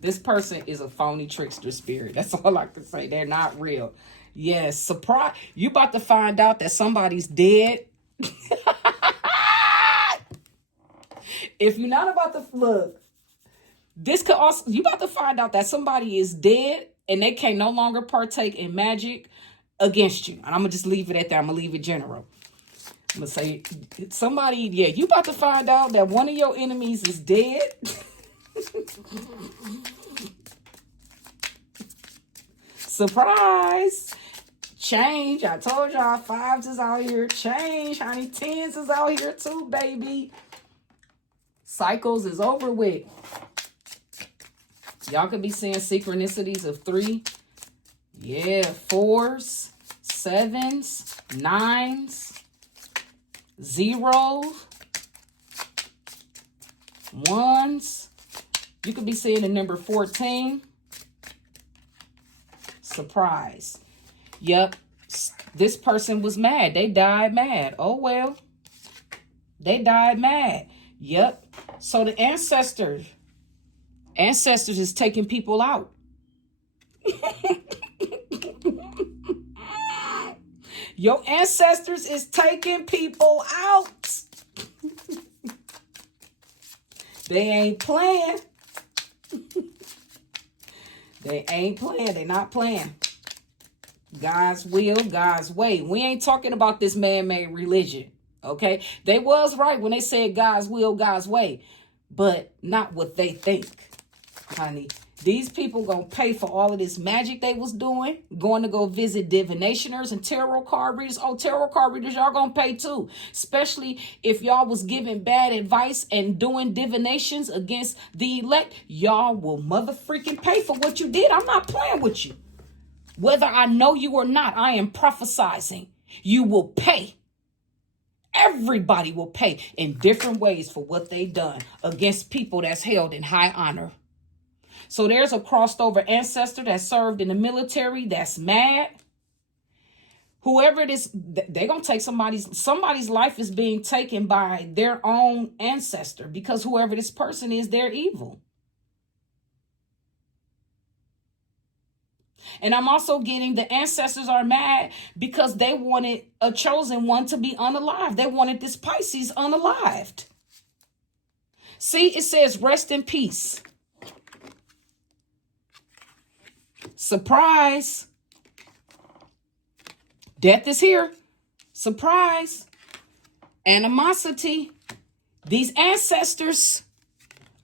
This person is a phony trickster spirit. That's all I can say. They're not real. Yes, surprise. You about to find out that somebody's dead. If you're not about to look, this could also, you about to find out that somebody is dead and they can no longer partake in magic against you. And I'm going to just leave it at that. I'm going to leave it general. I'm going to say somebody, yeah, you about to find out that one of your enemies is dead. Surprise. Change. I told y'all 5s is out here. Change, honey. 10s is out here too, baby. Cycles is over with. Y'all could be seeing synchronicities of 3. Yeah, 4s, 7s, 9s, 0s, 1s. You could be seeing the number 14. Surprise. Yep. This person was mad. They died mad. Oh, well. They died mad. Yep. So the ancestors is taking people out. Your ancestors is taking people out. They ain't playing. They ain't playing. They not playing. God's will, God's way. We ain't talking about this man-made religion. Okay? They was right when they said God's will, God's way. But not what they think, honey. These people gonna pay for all of this magic they was doing. Going to go visit divinationers and tarot card readers. Oh, tarot card readers, y'all gonna pay too. Especially if y'all was giving bad advice and doing divinations against the elect. Y'all will mother freaking pay for what you did. I'm not playing with you. Whether I know you or not, I am prophesizing. You will pay. Everybody will pay in different ways for what they done against people that's held in high honor. So there's a crossed over ancestor that served in the military that's mad. Whoever it is, they're going to take somebody's life is being taken by their own ancestor because whoever this person is, they're evil. And I'm also getting the ancestors are mad because they wanted a chosen one to be unalived. They wanted this Pisces unalived. See, it says rest in peace. Surprise. Death is here. Surprise. Animosity. These ancestors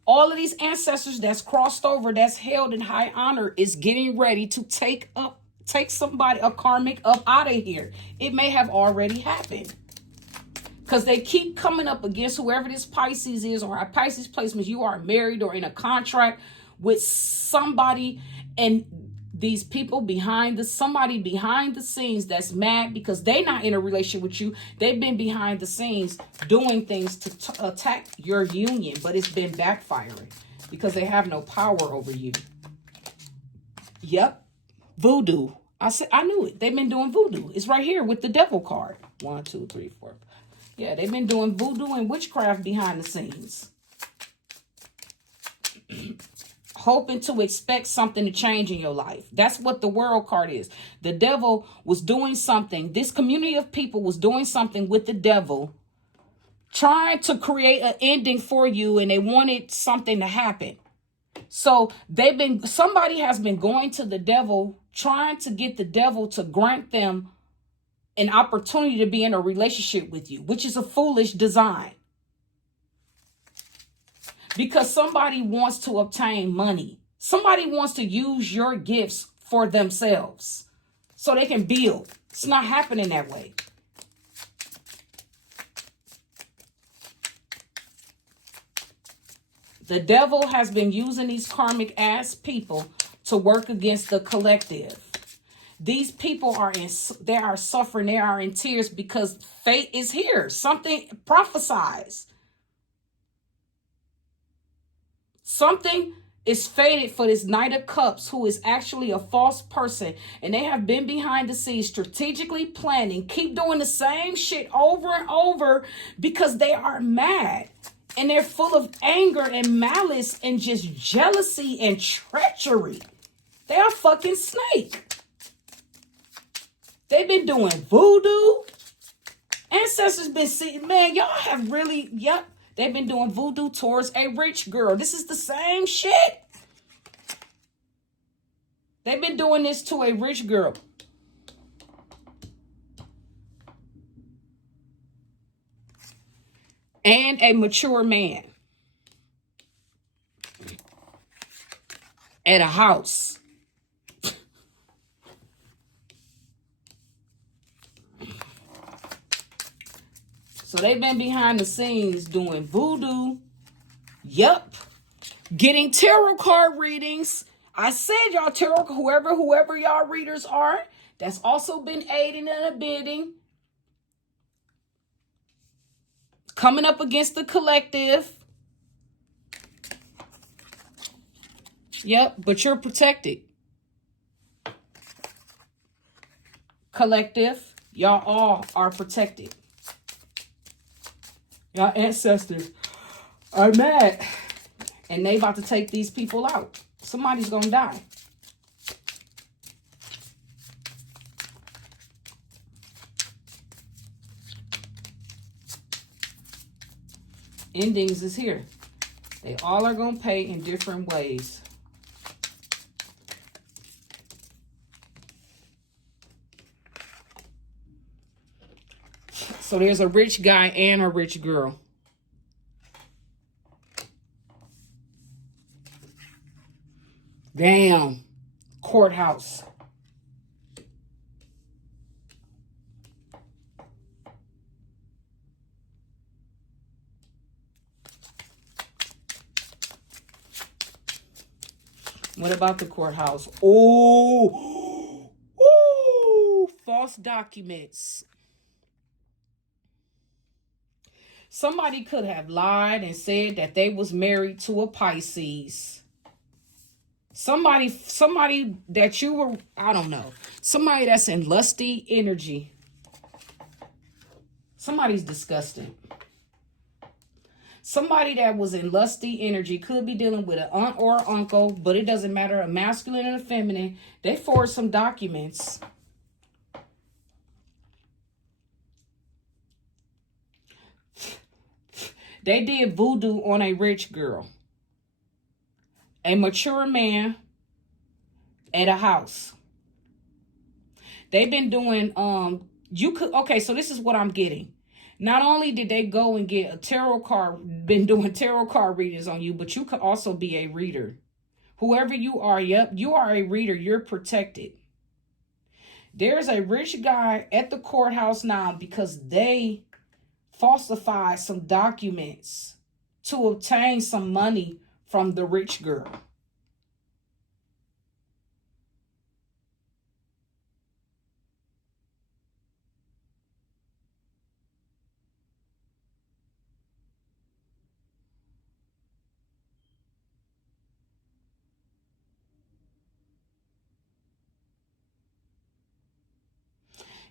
All of these ancestors that's crossed over, that's held in high honor, is getting ready to take somebody, a karmic, up out of here. It may have already happened. Because they keep coming up against whoever this Pisces is, or a Pisces placement, you are married or in a contract with somebody, and these people somebody behind the scenes that's mad because they not in a relationship with you. They've been behind the scenes doing things to attack your union, but it's been backfiring because they have no power over you. Yep. Voodoo. I knew it. They've been doing voodoo. It's right here with the devil card. 1, 2, 3, 4. Yeah, they've been doing voodoo and witchcraft behind the scenes. Hoping to expect something to change in your life. That's what the world card is. The devil was doing something. This community of people was doing something with the devil, trying to create an ending for you, and they wanted something to happen. So somebody has been going to the devil, trying to get the devil to grant them an opportunity to be in a relationship with you, which is a foolish design. Because somebody wants to obtain money. Somebody wants to use your gifts for themselves so they can build. It's not happening that way. The devil has been using these karmic ass people to work against the collective. These people they are suffering, they are in tears because fate is here. Something prophesies. Something is fated for this Knight of Cups, who is actually a false person. And they have been behind the scenes strategically planning, keep doing the same shit over and over because they are mad. And they're full of anger and malice and just jealousy and treachery. They are fucking snake. They've been doing voodoo. Ancestors been seeing, man, y'all have really, yep. They've been doing voodoo towards a rich girl. This is the same shit. They've been doing this to a rich girl. And a mature man. At a house. So they've been behind the scenes doing voodoo. Yup. Getting tarot card readings. I said y'all tarot, whoever y'all readers are, that's also been aiding and abetting. Coming up against the collective. Yep, but you're protected. Collective, y'all all are protected. Y'all ancestors are mad. And they about to take these people out. Somebody's going to die. Endings is here. They all are going to pay in different ways. So there's a rich guy and a rich girl. Damn. Courthouse. What about the courthouse? Oh, false documents. Somebody could have lied and said that they was married to a Pisces. Somebody that you were, I don't know. Somebody that's in lusty energy. Somebody's disgusting. Somebody that was in lusty energy could be dealing with an aunt or an uncle, but it doesn't matter, a masculine and a feminine. They forged some documents. They did voodoo on a rich girl. A mature man at a house. They've been doing, okay, so this is what I'm getting. Not only did they go and get a tarot card, been doing tarot card readings on you, but you could also be a reader. Whoever you are, yep, you are a reader. You're protected. There's a rich guy at the courthouse now because they falsified some documents to obtain some money from the rich girl.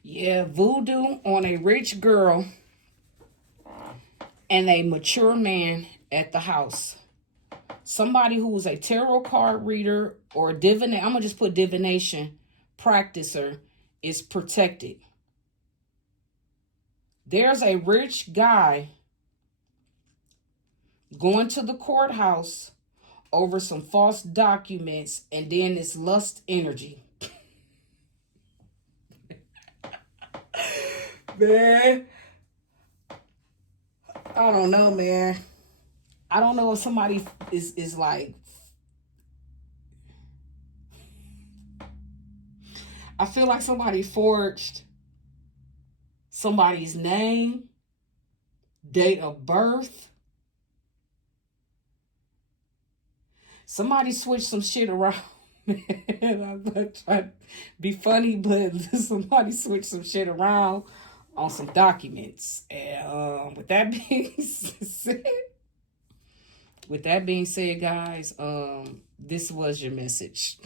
Yeah, voodoo on a rich girl and a mature man at the house. Somebody who is a tarot card reader or divination, I'm going to just put divination practicer, is protected. There's a rich guy going to the courthouse over some false documents and then this lust energy. Man, I don't know, man. I don't know if somebody is like, I feel like somebody forged somebody's name, date of birth. Somebody switched some shit around. I'm not trying to be funny, but somebody switched some shit around on some documents. And with that being said, guys, this was your message.